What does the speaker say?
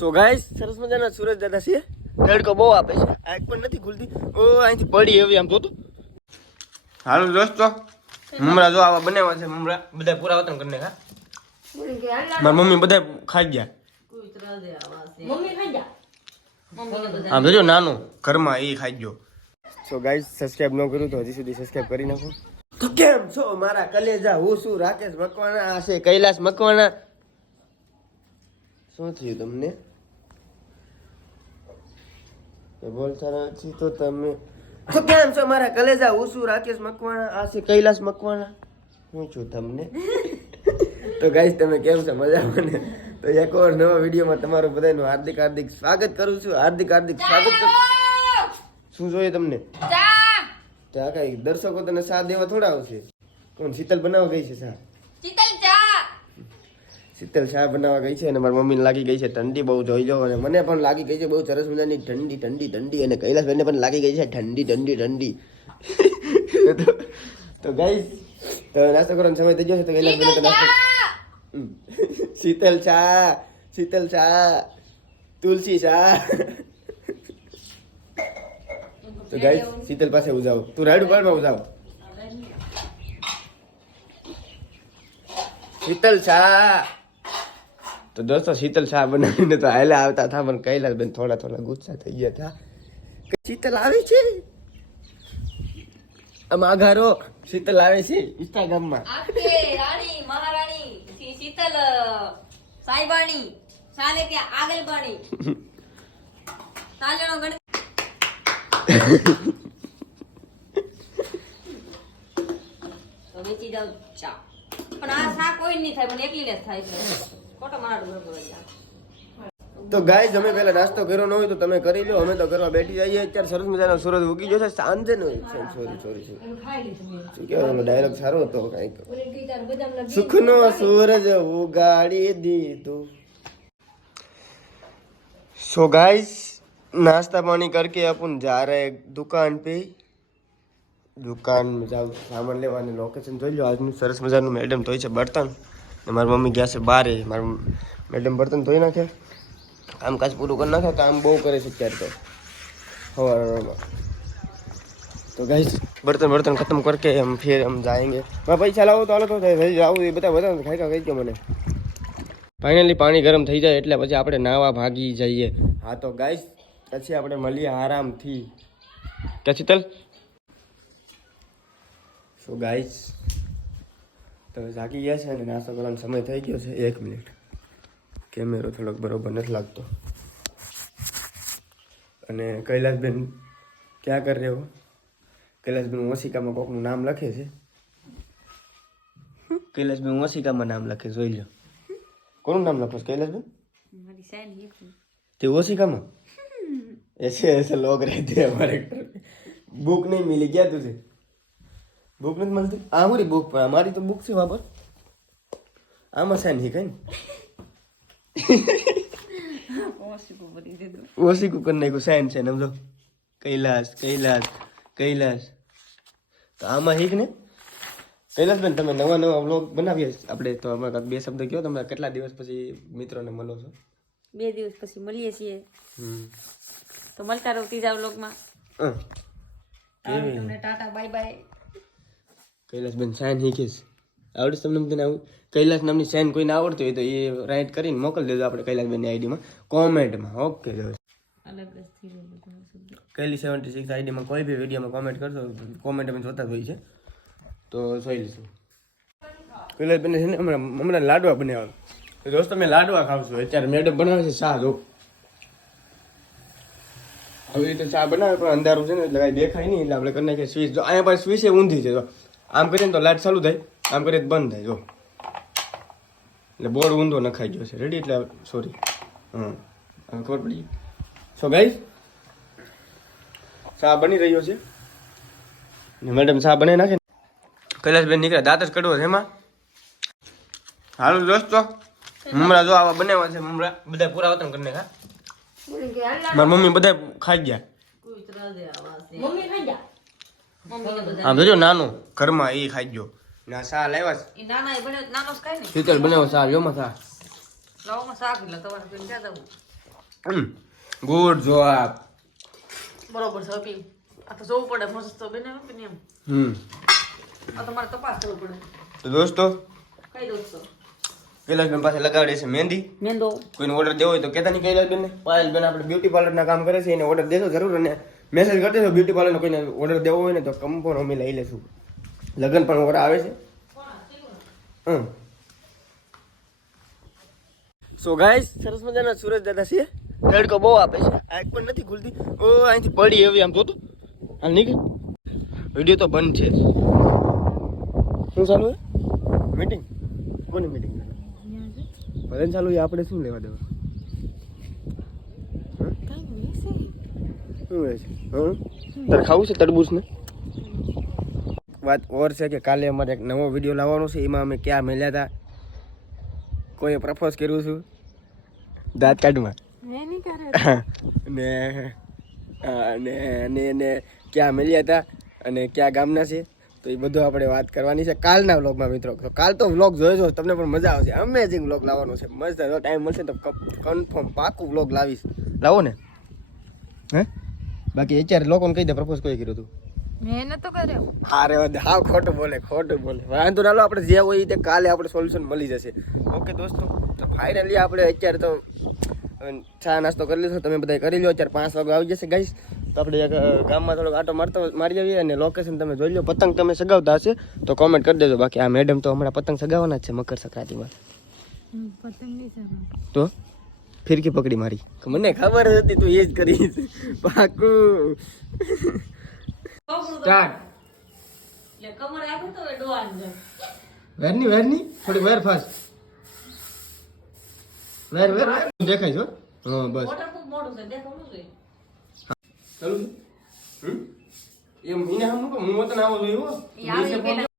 So guys સરસ મજાના સુરજ દાદા છે. તડકો બહુ આપે છે. આંખ પણ નથી ખુલતી. ઓ અહીંથી પડી એવી આમ જોતો. હાલો દોસ્તો, મમરા જો આવા બનાવ્યા છે. મમરા બધા પૂરા વતન કરીને ખા. મારી મમ્મી બધા ખાઈ ગયા. મમ્મી ખાઈ જા. આમ જોજો નાનું ઘરમાં એ ખાઈ ગયો. સો ગાઈસ સબસ્ક્રાઇબ ન કર્યું તો હજી સુધી સબસ્ક્રાઇબ કરી નાખો. તો કેમ છો મારા કલેજા? હું છું રાકેશ મકવાણા. આ છે કૈલાસ મકવાણા. શું થયું તમને? બોલતા નથી તો તમે. તો કેમ છો મારા કલેજા? હું છું રાકેશ મકવાણા. આ છે કૈલાસ મકવાણા. હું છું તમને. તો ગાઈસ તમે કેમ છો? મજામાં ને? તો એક ઓર નવા વિડીયોમાં તમારું બધાનું હાર્દિક હાર્દિક સ્વાગત કરું છું. હાર્દિક હાર્દિક સ્વાગત કરું. શું જોઈએ તમને? ચા કઈ દર્શકો તને ચા દેવા થોડા આવશે. કોણ શીતલ બનાવવા ગઈ છે ચા? શીતલ ચા બનાવવા ગઈ છે અને મારી મમ્મીને લાગી ગઈ છે ઠંડી બહુ. જોઈ લો. અને મને પણ લાગી ગઈ છે બહુ સરસ મજાની ઠંડી ઠંડી ઠંડી. અને કૈલાસભાઈને પણ લાગી ગઈ છે ઠંડી ઠંડી ઠંડી. તો ગાઈસ તો નાસ્તો કરવાનો સમય થઈ ગયો છે. તો કૈલાસભાઈને તો નાસ્તો શીતલ ચા, શીતલ ચા, તુલસી ચા. તો ગાઈસ શીતલ પાસે ઉજાવ. તું રાઈડ પાડમાં ઉજાવ. શીતલ ચા. તો દોસ્તો શીતલ ચા બનાવીને તો હાલે આવતા હતા પણ કૈલાસબેન થોડા થોડા ગુસ્સા થઈ ગયા હતા. શીતલ આવે છે આમ આઘારો. શીતલ આવે છે ઇન્સ્ટાગ્રામમાં. રાણી મહારાણી શીતલ સાઈબાણી સાલે કે આગળ બાણી સાલેનો ગણ. તો વેચી જાવ ચા. પણ આ શા કોઈ નહીં થાય, પણ એકલી ને જ થાય છે. ખોટો મારા બરોબર. તો ગાઈસ અમે પહેલા નાસ્તો કર્યો ન હોય તો તમે કરી લો. અમે તો કરવા બેઠી જઈએ. અત્યારે સરસ મજાનો સૂરજ ઉગી ગયો છે. સાંજે નો સોરી શું કહેવાય ડાયલોગ સારો હતો કઈક. સુખનો સૂરજ ઉગાડી દીધું. सो गाइस नाश्ता पानी करके अपन जा रहे दुकान पे. दुकान में जाओ सामान लेवाने. लोकेशन જોઈ લો. આજનું સરસ મજાનું મેડમ ધોઈ છે બર્તન. ને મારી મમ્મી ગયા છે બારે. મારી મેડમ બર્તન ધોઈ નાખે, કામકાજ પૂરું કરી નાખે. કામ બહુ કરે છે અત્યારે તો સવારમાં. तो गाइस बर्तन बर्तन खत्म करके हम फिर हम जाएंगे. मैं पैसा लाવો તો હાલો તો જાવું. એ બધા બધા ખાઈ ગયો મને. ફાઇનલી પાણી ગરમ થઈ જાય એટલે પછી આપણે નાવા ભાગી જઈએ. હા તો ગાઈસ પછી આપણે મળીએ આરામથી. કે શીતલ? સો ગાઈસ તો જાગી ગયા છે અને નાસ્તો કરવાનો સમય થઈ ગયો છે. 1 મિનિટ, કેમેરો થોડોક બરોબર નથી લાગતો. અને કૈલાસબેન ક્યાં કર રહે હો? કૈલાસબેન ઓશિકામાં કોકનું નામ લખે છે. કૈલાસબેન ઓશિકામાં નામ લખે. જોઈ લો. કોનું નામ લખો કૈલાસબેન? તે ओशिका ऐसे ऐसे लोग रहते हैं हमारे घर में. बुक नहीं मिली क्या तुझे? बुक नहीं मिलती? हमारी बुक पर हमारी तो बुक से वहाँ पर आमा साइन ही कहीं ओशी को करने को साइन से हम लोग कैलाश कैलाश कैलाश. તો આમાં હીક ને કૈલાસબેન તમે નવા નવા વ્લોગ બનાવીએ આપણે. તો અમારા 2 શબ્દ કહો. તમે કેટલા દિવસ પછી મિત્રોને મળો છો? 2 દિવસ પછી મળીએ છીએ. તો મળતા રહો ત્રીજા વ્લોગમાં. તમને tata bye bye. Kailasben sign શીખીશ. આવડે તમને બધાને? આવું કૈલાસ નામની સાઈન કોઈને આવડતી હોય તો એ રાઈટ કરીને મોકલી દેજો આપણે કૈલાસબેનની આઈડીમાં કોમેન્ટમાં. ઓકે જો કૈલી76 આઈડીમાં કોઈ બી વિડીયોમાં કોમેન્ટ કરશો. કોમેન્ટ અમે જોતા જ હોય છે તો જોઈ લઈશું. કૈલાસબેન છે ને હમણાં લાડવા બનાવવાનું. દોસ્તો મેં લાડવા ખાવ છું. અત્યારે મેડમ બનાવે છે ચા. જો હવે રીતે ચા બનાવે પણ અંધારું છે ને એટલે કાંઈ દેખાય નહીં. એટલે આપણે કરી નાખીએ સ્વિચ. જો અહીંયા પાસે સ્વિચ એ ઊંધી છે. જો આમ કરીએ ને તો લાઈટ ચાલુ થાય, આમ કરીએ તો બંધ થાય. જો એટલે બોર્ડ ઊંધો નખાઈ ગયો છે. રેડી? એટલે સોરી. ખબર પડી. સો ગાઈસ ચા બની રહ્યો છે ને મેડમ ચા બનાવી નાખે. કૈલાસબેન નીકળ્યા દાંત જ કડવો છે એમાં. હાલો દોસ્તો મમરા જો આવા બનાવ્યા છે. મમરા બધા પૂરા વતન કરીને ખા. મારી મમ્મી બધા ખાઈ ગયા. આમ જોજો નાનું ઘરમાં એ ખાઈ ગયો. ના ચા લાવ્યા છે. શીતલ બનાવો ચા. યોમાં ચા લાવમાં શાક એટલે તમારે ક્યાં જવું? ગુડ જવાબ. બરોબર છે અભી. આ તો જોવું પડે મસ્ત તો બનાવે કે નહીં એમ. આ તમારે તપાસ કરવું પડે. તો દોસ્તો કઈ દોસ્તો કૈલાસબેન પાસે લગાવડે છે મહેંદી. મેંદો કોઈને ઓર્ડર દેવો હોય તો કહેતા નહીં કૈલાસબેન ને. પાયલબેન આપણે બ્યુટી પાર્લરના કામ કરે છે એને ઓર્ડર દેશો જરૂર અને મેસેજ કરી દેશો બ્યુટી પાર્લરનો કોઈને ઓર્ડર દેવો હોય ને તો કમ્ફર્મ અમે લઈ લેશું. લગ્ન પણ ઓર્ડર આવે છે. સો ગાઈસ સરસ મજાના સુરજ દાદા છે. તડકો બહુ આપે છે. આંખ પણ નથી ખુલતી. ઓ અહીંથી પડી એવી આમ જોતો હાલ નીકળ. વિડીયો તો બંધ છે. શું ચાલુ છે? મીટિંગ? કોની મીટિંગ? ભલે ચાલુ છે આપણે શું લેવા દેવા? શું હોય છે? તારે ખાવું છે તરબૂચ ને? વાત ઓર છે કે કાલે અમારે એક નવો વિડીયો લાવવાનો છે. એમાં અમે ક્યાં મળ્યા હતા, કોઈએ પ્રપોઝ કર્યું છું દાંત કાઢમાં ને ક્યાં મળ્યા હતા અને ક્યાં ગામના છે તો એ બધું આપણે વાત કરવાની છે કાલના વ્લોગમાં મિત્રો. તો કાલ તો વ્લોગ જોઈજો, તમને પણ મજા આવશે. અમેઝિંગ વ્લોગ લાવવાનો છે. મસ્ત ટાઈમ મળશે તો કન્ફર્મ પાકું વ્લોગ લાવીશ. લાવો ને? હે બાકી અત્યારે લોકોને કહી દે પ્રપોઝ કોઈ કર્યું હતું? મેં નતો કર્યો. હારે હાવ ખોટું બોલે. વાંધો ના લો, આપણે જે હોય તે કાલે આપણે સોલ્યુશન મળી જશે. ઓકે દોસ્તો, તો ફાઇનલી આપણે અત્યારે તો ચા નાસ્તો કરી લીધો. તમે બધા કરી લો. અત્યારે 5 વાગે આવી જશે ગાઈસ. તો આપણે એક ગામમાં થોડોક આટો મારી આવીએ અને લોકેશન તમે જોઈ લો. પતંગ તમે સગાવતા હશે તો કોમેન્ટ કરી દેજો. બાકી આ મેડમ તો હમણાં પતંગ સગાવવાના જ છે મકર સંક્રાંતિમાં. પતંગ નહીં સગાવ. તો ફિરકી પકડી મારી. મને ખબર જ હતી તું એ જ કરીશ. પાકું. સ્ટાર્ટ. એટલે કમર આપે તો એ ડોહાન જાય. વેરની થોડી વેર ફાસ્ટ. વેર દેખાય છો? હા બસ વોટરપ્રૂફ મોડું છે દેખાવું જોઈએ. ચાલુ એમ મીને હમ હું તો ના આવો જોયું. આવે પેલા